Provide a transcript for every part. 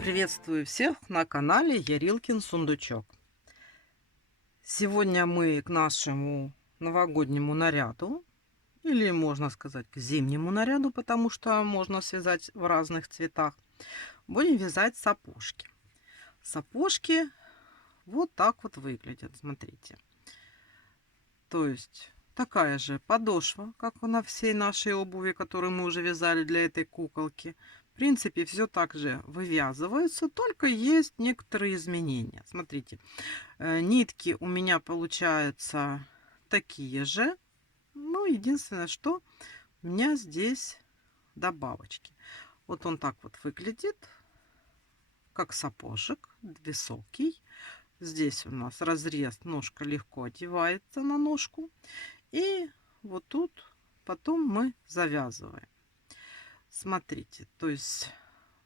Приветствую всех на канале Ярилкин Сундучок. Сегодня мы к нашему новогоднему наряду, или можно сказать к зимнему наряду, потому что можно связать в разных цветах, будем вязать сапожки. Сапожки вот так вот выглядят, смотрите. То есть такая же подошва, как на всей нашей обуви, которую мы уже вязали для этой куколки. В принципе, все так же вывязывается, только есть некоторые изменения. Смотрите, нитки у меня получаются такие же. Ну, единственное, что у меня здесь добавочки. Вот он так вот выглядит, как сапожек, высокий. Здесь у нас разрез, ножка легко одевается на ножку. И вот тут потом мы завязываем. Смотрите, то есть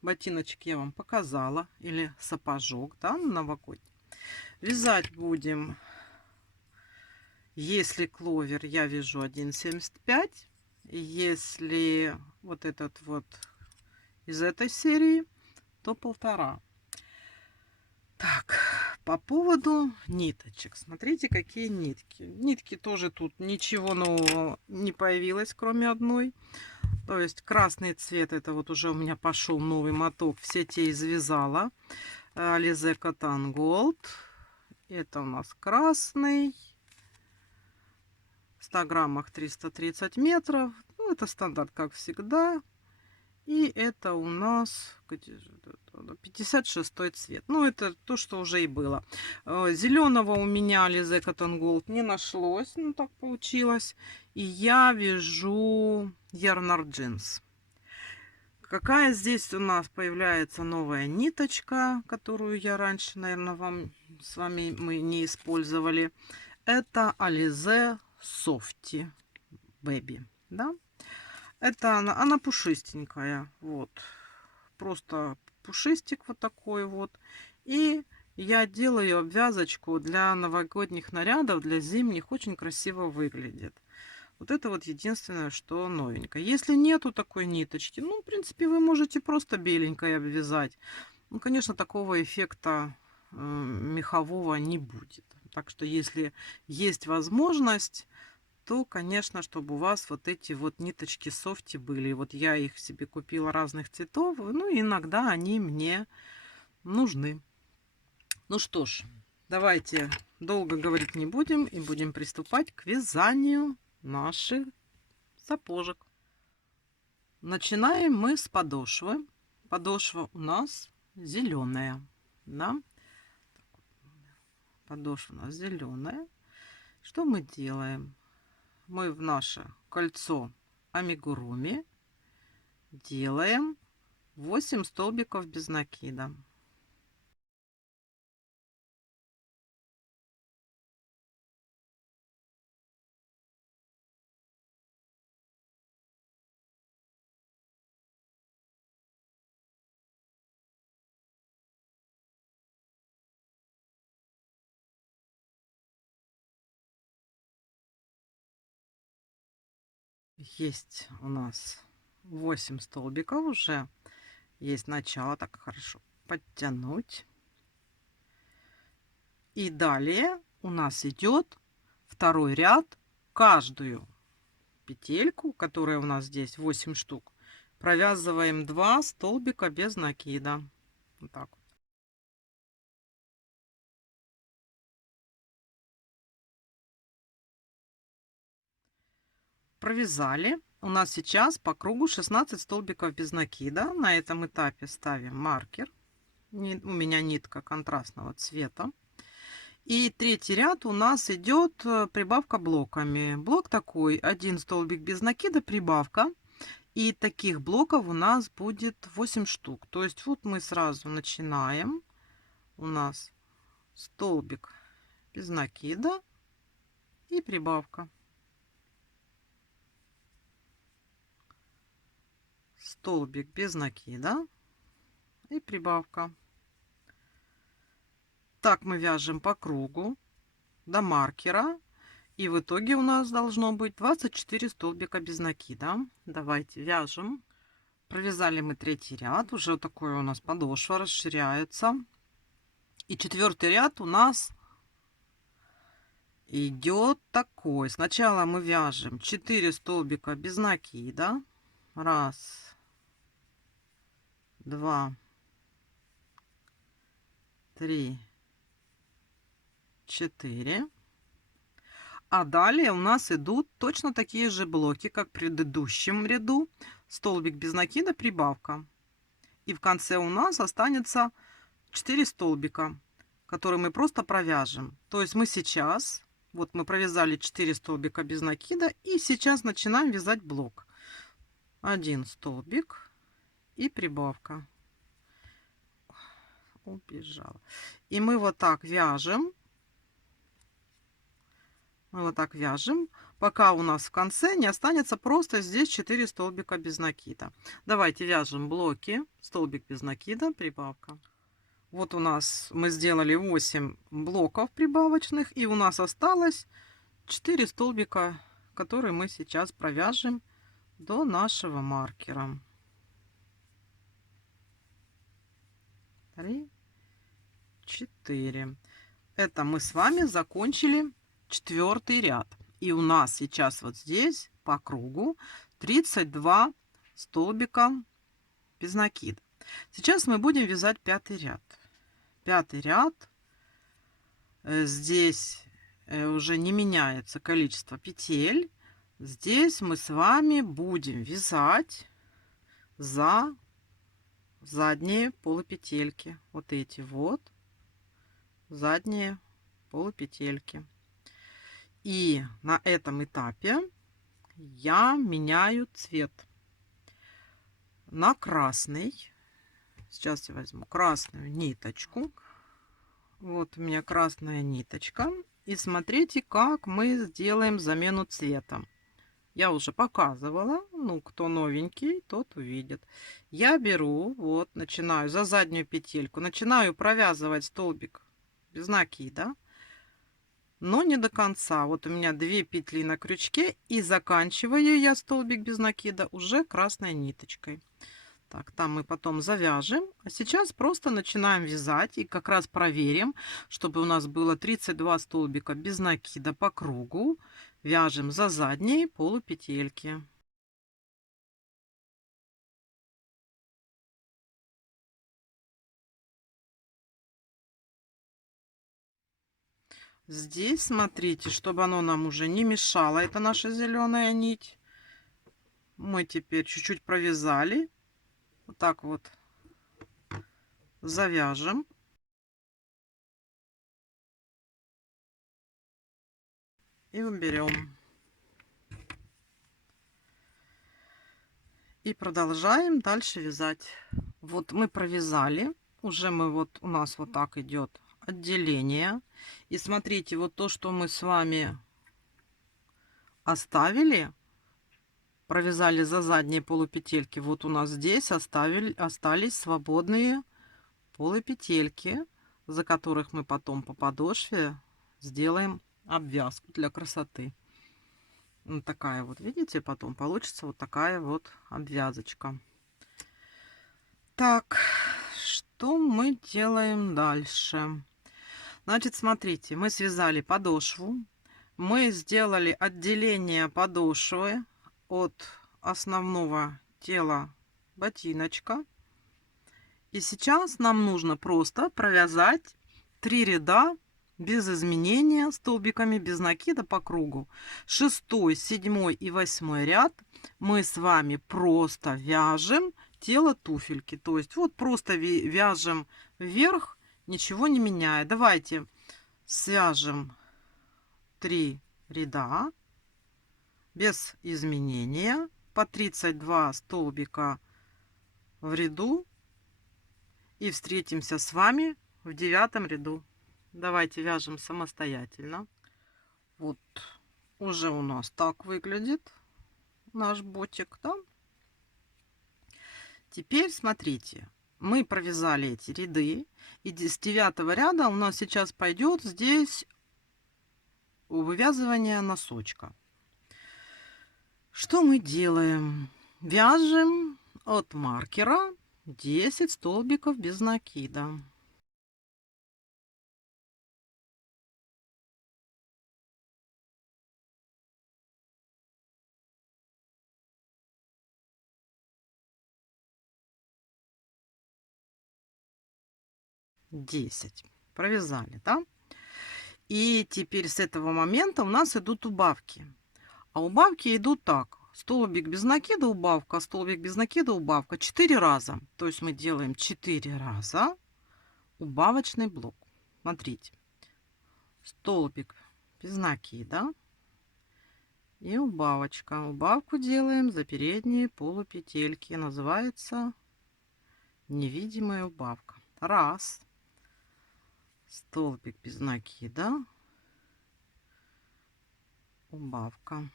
ботиночки я вам показала, или сапожок, да, новогодний. Вязать будем, если кловер, я вяжу 1,75. Если вот этот вот из этой серии, то 1,5. Так, по поводу ниточек. Смотрите, какие нитки. Нитки тоже тут ничего нового не появилось, кроме одной. То есть красный цвет, это вот уже у меня пошел новый моток. Все те извязала. Alize Cotton Gold. Это у нас красный. В 100 граммах 330 метров. Ну, это стандарт, как всегда. И это у нас 56 цвет. Ну, это то, что уже и было. Зеленого у меня Alize Cotton Gold не нашлось. Ну, так получилось. И я вяжу Yarnard Jeans. Какая здесь у нас появляется новая ниточка, которую я раньше, наверное, с вами мы не использовали. Это Alize Softy Baby. Да? Это она пушистенькая. Вот. Просто пушистик вот такой вот. И я делаю обвязочку для новогодних нарядов, для зимних. Очень красиво выглядит. Вот это вот единственное, что новенькое. Если нету такой ниточки, ну, в принципе, вы можете просто беленькой обвязать. Ну, конечно, такого эффекта мехового не будет. Так что, если есть возможность, то, конечно, чтобы у вас вот эти вот ниточки софти были. Вот я их себе купила разных цветов. Ну, иногда они мне нужны. Ну что ж, давайте долго говорить не будем и будем приступать к вязанию наших сапожек. Начинаем мы с подошвы. Подошва у нас зеленая, да? Подошва у нас зеленая. Что мы делаем? Мы в наше кольцо амигуруми делаем 8 столбиков без накида. Есть у нас 8 столбиков уже. Есть начало, так хорошо подтянуть. И далее у нас идет второй ряд. Каждую петельку, которая у нас здесь 8 штук, провязываем 2 столбика без накида. Вот так вот. Провязали. У нас сейчас по кругу 16 столбиков без накида. На этом этапе ставим маркер. У меня нитка контрастного цвета. И третий ряд у нас идет прибавка блоками. Блок такой: 1 столбик без накида, прибавка. И таких блоков у нас будет 8 штук. То есть вот мы сразу начинаем. У нас столбик без накида и прибавка. Столбик без накида и прибавка. Так мы вяжем по кругу до маркера. И в итоге у нас должно быть 24 столбика без накида. Давайте вяжем. Провязали мы 3-й ряд. Уже вот такой у нас подошва расширяется. И 4-й ряд у нас идет такой. Сначала мы вяжем 4 столбика без накида. 1, 2, 3, 4. А далее у нас идут точно такие же блоки, как в предыдущем ряду. Столбик без накида, прибавка. И в конце у нас останется 4 столбика, которые мы просто провяжем. То есть мы сейчас, вот мы провязали 4 столбика без накида, и сейчас начинаем вязать блок. 1 столбик и прибавка. Убежала. И мы вот так вяжем. Мы вот так вяжем, пока у нас в конце не останется просто здесь 4 столбика без накида. Давайте вяжем блоки. Столбик без накида, прибавка. Вот у нас мы сделали 8 блоков прибавочных, и у нас осталось 4 столбика, которые мы сейчас провяжем до нашего маркера. 3, 4. Это мы с вами закончили 4-й ряд. И у нас сейчас вот здесь по кругу 32 столбика без накида. Сейчас мы будем вязать 5-й ряд. 5-й ряд. Здесь уже не меняется количество петель. Здесь мы с вами будем вязать за задние полупетельки. Вот эти вот задние полупетельки. И на этом этапе я меняю цвет на красный. Сейчас я возьму красную ниточку. Вот у меня красная ниточка. И смотрите, как мы сделаем замену цвета. Я уже показывала. Ну, кто новенький, тот увидит. Я беру, вот, начинаю за заднюю петельку. Начинаю провязывать столбик без накида. Но не до конца. Вот у меня 2 петли на крючке. И заканчиваю я столбик без накида уже красной ниточкой. Так, там мы потом завяжем. А сейчас просто начинаем вязать. И как раз проверим, чтобы у нас было 32 столбика без накида по кругу. Вяжем за задние полупетельки. Здесь, смотрите, чтобы оно нам уже не мешало. Это наша зеленая нить. Мы теперь чуть-чуть провязали. Вот так вот завяжем. И уберем. И продолжаем дальше вязать. Вот мы провязали. Уже мы вот, у нас вот так идет отделение. И смотрите, вот то, что мы с вами оставили, провязали за задние полупетельки. Вот у нас здесь остались свободные полупетельки, за которых мы потом по подошве сделаем обвязку для красоты. Вот такая вот, видите, потом получится вот такая вот обвязочка. Так, что мы делаем дальше? Значит, смотрите, мы связали подошву, мы сделали отделение подошвы от основного тела ботиночка. И сейчас нам нужно просто провязать 3 ряда без изменения столбиками без накида по кругу. 6, 7 и 8 ряд мы с вами просто вяжем тело туфельки. То есть вот просто вяжем вверх, ничего не меняя. Давайте свяжем 3 ряда без изменения по 32 столбика в ряду. И встретимся с вами в 9 ряду. Давайте вяжем самостоятельно. Вот уже у нас так выглядит наш ботик, да? Теперь смотрите, мы провязали эти ряды, и с 9 ряда у нас сейчас пойдет здесь вывязывание носочка. Что мы делаем? Вяжем от маркера 10 столбиков без накида. Десять. Провязали, да? И теперь с этого момента у нас идут убавки. А убавки идут так. Столбик без накида убавка, столбик без накида убавка. 4 раза. То есть мы делаем 4 раза убавочный блок. Смотрите. Столбик без накида и убавочка. Убавку делаем за передние полупетельки. Называется невидимая убавка. Раз. Столбик без накида. Убавка.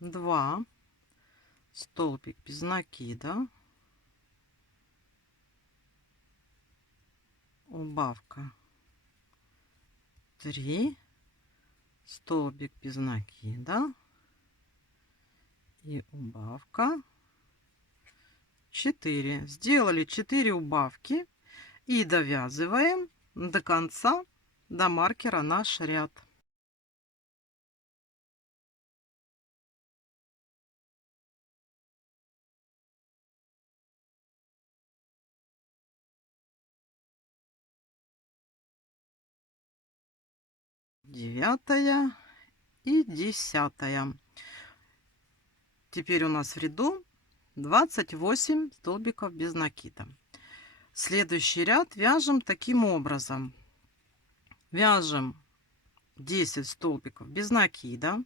2. Столбик без накида. Убавка. 3. Столбик без накида. И убавка. 4. Сделали 4 убавки. И довязываем до конца, до маркера наш ряд. Девятая и 10. Теперь у нас в ряду 28 столбиков без накида. Следующий ряд вяжем таким образом. Вяжем 10 столбиков без накида.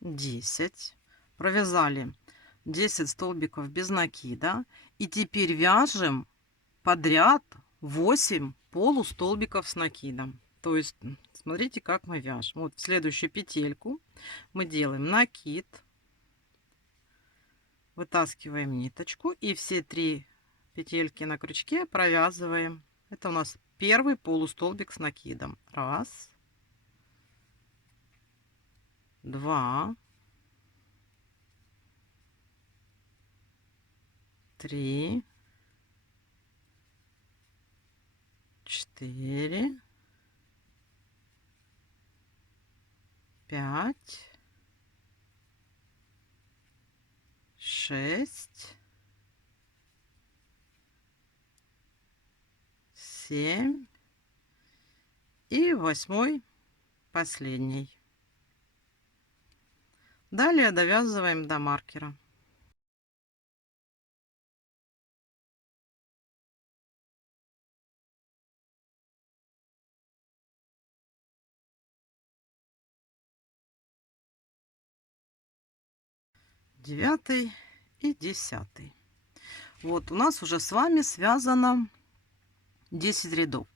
Десять. Провязали 10 столбиков без накида. И теперь вяжем подряд 8 полустолбиков с накидом. То есть, смотрите, как мы вяжем. Вот в следующую петельку мы делаем накид, вытаскиваем ниточку и все 3 петельки на крючке провязываем. Это у нас первый полустолбик с накидом. Раз, два, три, 4, 5, 6, 7 и 8, последний. Далее довязываем до маркера. Девятый и 10. Вот у нас уже с вами связано 10 рядов.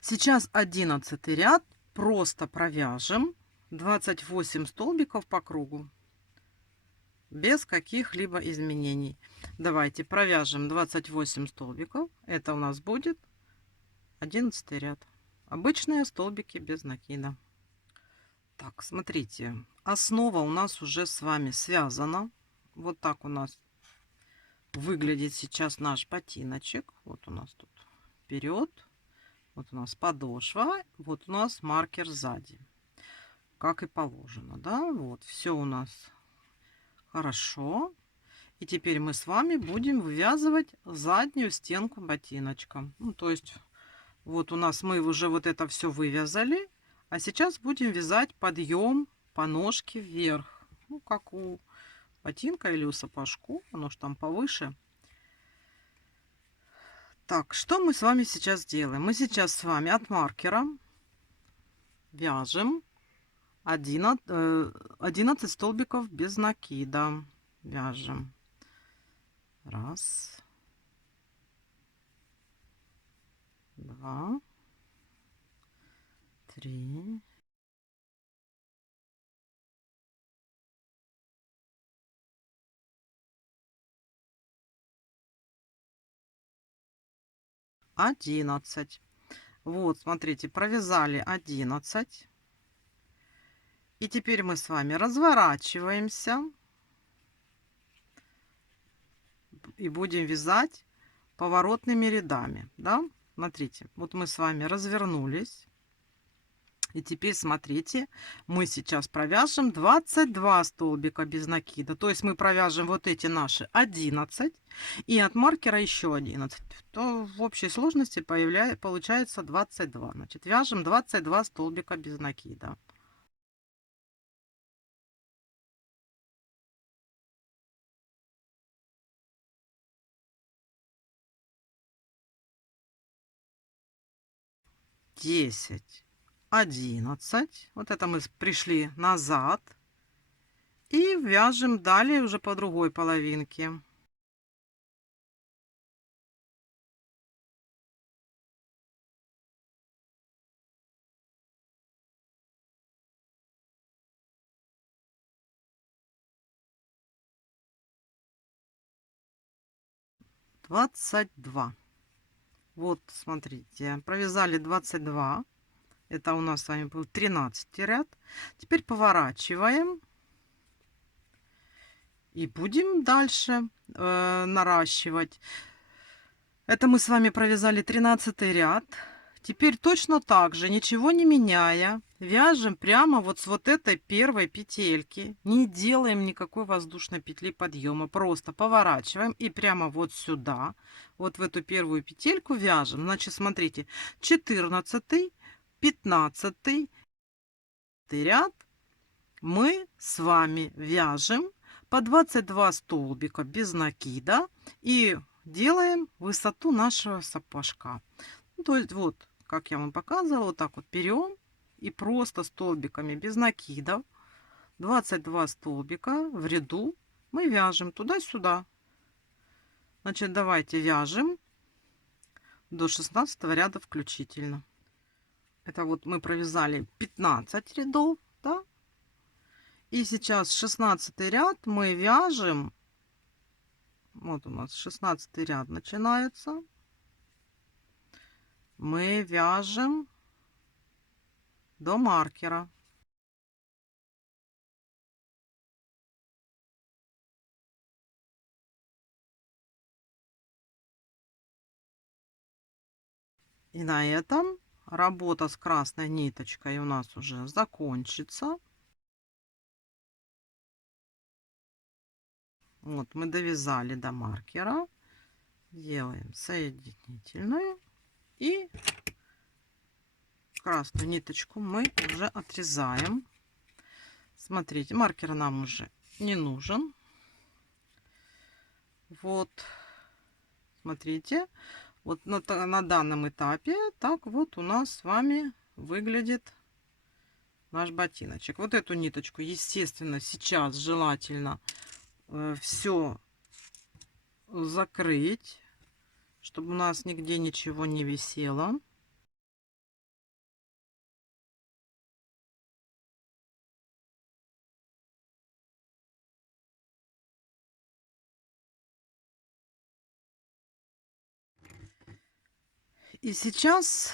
Сейчас 11 ряд. Просто провяжем 28 столбиков по кругу. Без каких-либо изменений. Давайте провяжем 28 столбиков. Это у нас будет 11 ряд. Обычные столбики без накида. Так, смотрите. Основа у нас уже с вами связана. Вот так у нас выглядит сейчас наш ботиночек. Вот у нас тут вперед. Вот у нас подошва. Вот у нас маркер сзади. Как и положено, да? Вот, все у нас хорошо. И теперь мы с вами будем вывязывать заднюю стенку ботиночка. Ну, то есть, вот у нас мы уже вот это все вывязали. А сейчас будем вязать подъем по ножке вверх. Ну, как у ботинка или у сапожку. Оно же там повыше. Так, что мы с вами сейчас делаем? Мы сейчас с вами от маркера вяжем 11 столбиков без накида. Вяжем. Раз, два, три, 11. Вот, смотрите, провязали 11. И теперь мы с вами разворачиваемся и будем вязать поворотными рядами, да? Смотрите, вот мы с вами развернулись. И теперь смотрите, мы сейчас провяжем 22 столбика без накида. То есть мы провяжем вот эти наши 11 и от маркера еще 11. То в общей сложности получается 22. Значит, вяжем 22 столбика без накида. Десять, 11. Вот это мы пришли назад. И вяжем далее уже по другой половинке. Двадцать два. Вот, смотрите, провязали 22. Это у нас с вами был 13 ряд. Теперь поворачиваем. И будем дальше наращивать. Это мы с вами провязали 13 ряд. Теперь точно так же, ничего не меняя, вяжем прямо вот с вот этой первой петельки. Не делаем никакой воздушной петли подъема. Просто поворачиваем и прямо вот сюда, вот в эту первую петельку вяжем. Значит, смотрите, 14, 15 ряд мы с вами вяжем по 22 столбика без накида и делаем высоту нашего сапожка. Ну, то есть вот, как я вам показывала, вот так вот берем и просто столбиками без накидов 22 столбика в ряду мы вяжем туда-сюда. Значит, давайте вяжем до 16 ряда включительно. Это вот мы провязали 15 рядов, да? И сейчас 16 ряд мы вяжем. Вот у нас 16 ряд начинается. Мы вяжем до маркера. И на этом работа с красной ниточкой у нас уже закончится. Вот мы довязали до маркера. Делаем соединительную. И красную ниточку мы уже отрезаем. Смотрите, маркер нам уже не нужен. Вот, смотрите, вот на данном этапе так вот у нас с вами выглядит наш ботиночек. Вот эту ниточку, естественно, сейчас желательно все закрыть, чтобы у нас нигде ничего не висело. И сейчас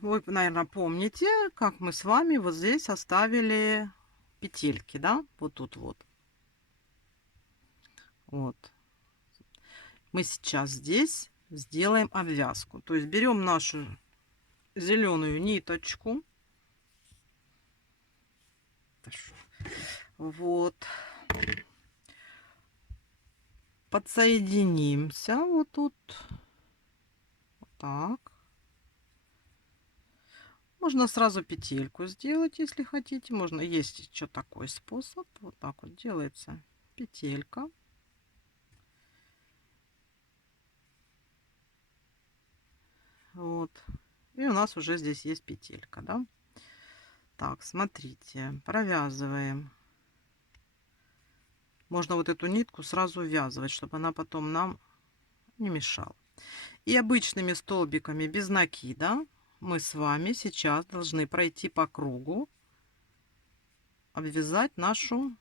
вы, наверное, помните, как мы с вами вот здесь оставили петельки, да? Вот тут вот. Вот. Мы сейчас здесь сделаем обвязку. То есть берем нашу зеленую ниточку. Вот. Подсоединимся вот тут. Вот так. Можно сразу петельку сделать, если хотите. Можно, есть еще такой способ. Вот так вот делается петелька. Вот. И у нас уже здесь есть петелька, да? Так, смотрите, провязываем. Можно вот эту нитку сразу ввязывать, чтобы она потом нам не мешала. И обычными столбиками без накида мы с вами сейчас должны пройти по кругу, обвязать нашу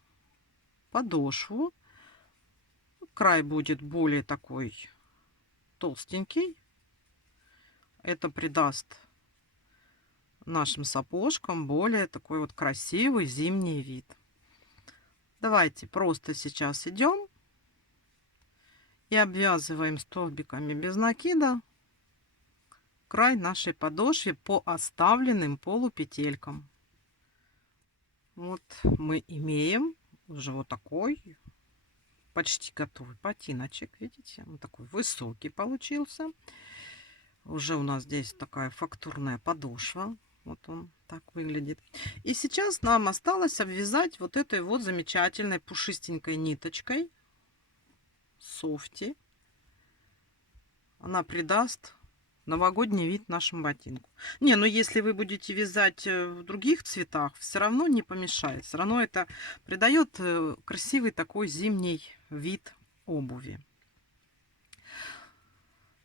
подошву. Край будет более такой толстенький. Это придаст нашим сапожкам более такой вот красивый зимний вид. Давайте просто сейчас идем и обвязываем столбиками без накида край нашей подошвы по оставленным полупетелькам. Вот мы имеем уже вот такой почти готовый ботиночек. Видите, он такой высокий получился. Уже у нас здесь такая фактурная подошва. Вот он так выглядит. И сейчас нам осталось обвязать вот этой вот замечательной пушистенькой ниточкой софти. Она придаст новогодний вид нашему ботинку. Не, ну если вы будете вязать в других цветах, все равно не помешает. Все равно это придает красивый такой зимний вид обуви.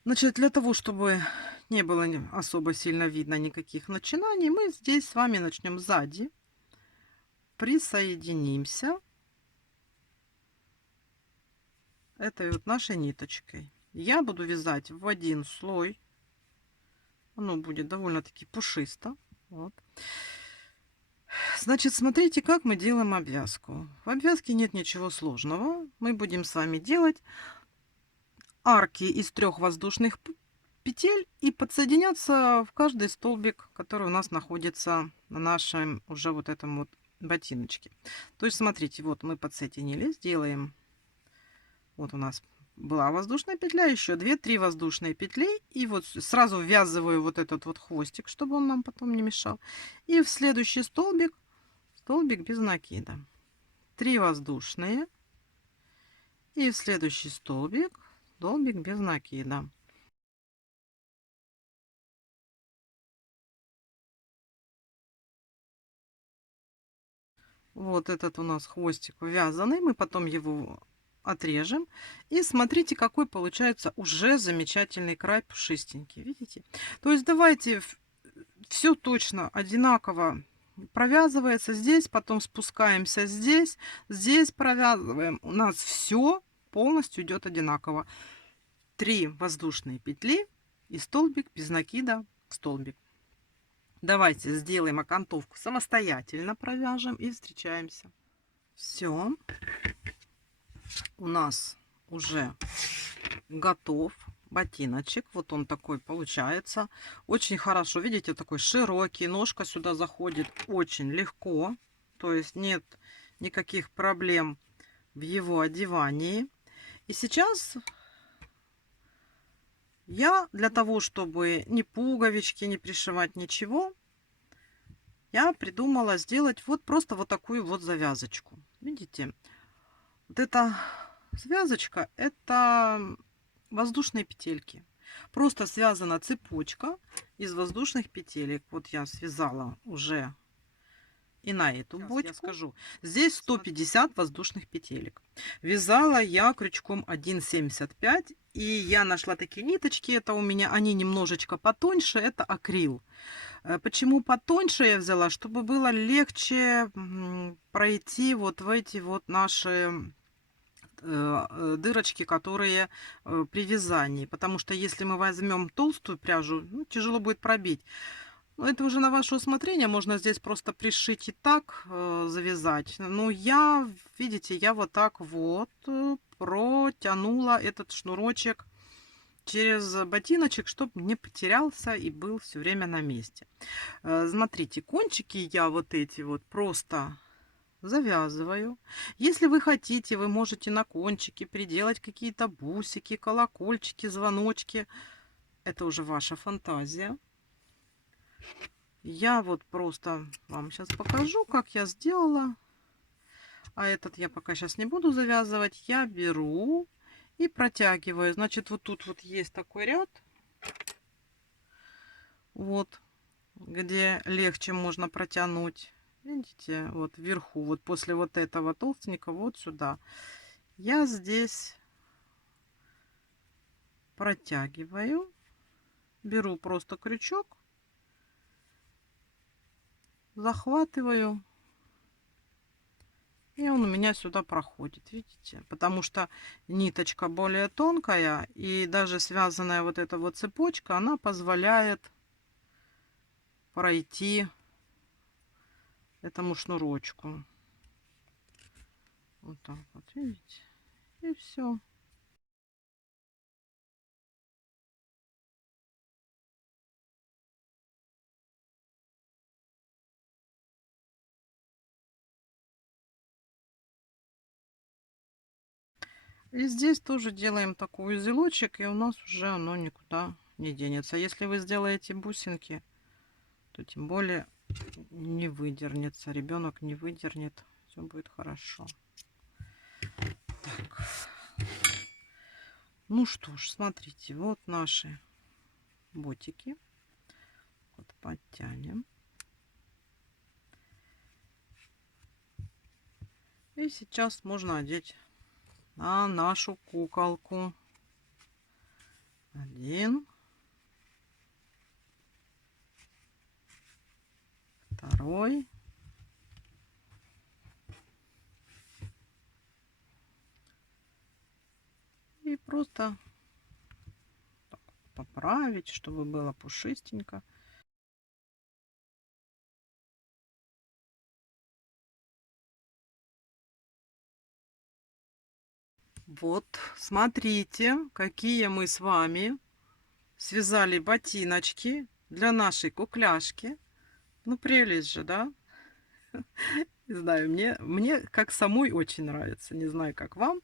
Значит, для того, чтобы не было особо сильно видно никаких начинаний, мы здесь с вами начнем сзади. Присоединимся этой вот нашей ниточкой. Я буду вязать в один слой. Оно будет довольно-таки пушисто. Вот. Значит, смотрите, как мы делаем обвязку. В обвязке нет ничего сложного. Мы будем с вами делать арки из 3 воздушных петель и подсоединяться в каждый столбик, который у нас находится на нашем уже вот этом вот ботиночке. То есть, смотрите, вот мы подсоединились, делаем. Вот у нас была воздушная петля, еще 2-3 воздушные петли, и вот сразу ввязываю вот этот вот хвостик, чтобы он нам потом не мешал, и в следующий столбик без накида 3 воздушные, и в следующий столбик без накида. Вот этот у нас хвостик ввязанный, мы потом его отрежем. И смотрите, какой получается уже замечательный край пушистенький. Видите? То есть давайте все точно одинаково провязывается. Здесь потом спускаемся здесь. Здесь провязываем. У нас все полностью идет одинаково. 3 воздушные петли и столбик без накида в столбик. Давайте сделаем окантовку самостоятельно, провяжем и встречаемся. Все. У нас уже готов ботиночек. Вот он такой получается. Очень хорошо. Видите, такой широкий. Ножка сюда заходит очень легко. То есть нет никаких проблем в его одевании. И сейчас я для того, чтобы ни пуговички, не пришивать ничего, я придумала сделать вот просто вот такую вот завязочку. Видите? Вот эта связочка, это воздушные петельки. Просто связана цепочка из воздушных петелек. Вот я связала уже и на эту бочку. Я скажу, здесь 150 воздушных петелек. Вязала я крючком 1,75. И я нашла такие ниточки. Это у меня, они немножечко потоньше. Это акрил. Почему потоньше я взяла? Чтобы было легче пройти вот в эти вот наши дырочки, которые при вязании. Потому что если мы возьмем толстую пряжу, ну, тяжело будет пробить. Но это уже на ваше усмотрение. Можно здесь просто пришить и так завязать. Но я, видите, я вот так вот протянула этот шнурочек через ботиночек, чтобы не потерялся и был все время на месте. Смотрите, кончики я вот эти вот просто завязываю. Если вы хотите, вы можете на кончике приделать какие-то бусики, колокольчики, звоночки. Это уже ваша фантазия. Я вот просто вам сейчас покажу, как я сделала. А этот я пока сейчас не буду завязывать. Я беру и протягиваю. Значит, вот тут вот есть такой ряд. Вот, где легче можно протянуть. Видите, вот вверху, вот после вот этого толстенького, вот сюда. Я здесь протягиваю. Беру просто крючок. Захватываю И он у меня сюда проходит, видите? Потому что ниточка более тонкая, и даже связанная вот эта вот цепочка, она позволяет пройти этому шнурочку. Вот так вот, видите? И все. И здесь тоже делаем такой узелочек, и у нас уже оно никуда не денется. Если вы сделаете бусинки, то тем более не выдернется. Ребенок не выдернет. Все будет хорошо. Так. Ну что ж, смотрите, вот наши ботики. Вот подтянем. И сейчас можно одеть на нашу куколку. Один. Второй. И просто так поправить, чтобы было пушистенько. Вот, смотрите, какие мы с вами связали ботиночки для нашей кукляшки. Ну, прелесть же, да? Не знаю, мне как самой очень нравится. Не знаю, как вам.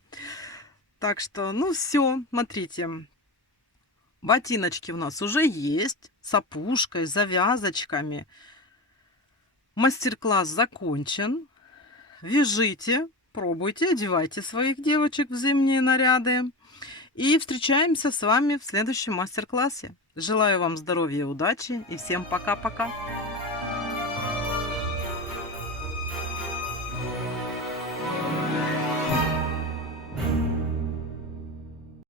Так что, ну все, смотрите. Ботиночки у нас уже есть. С опушкой, с завязочками. Мастер-класс закончен. Вяжите, пробуйте, одевайте своих девочек в зимние наряды. И встречаемся с вами в следующем мастер-классе. Желаю вам здоровья и удачи. И всем пока-пока.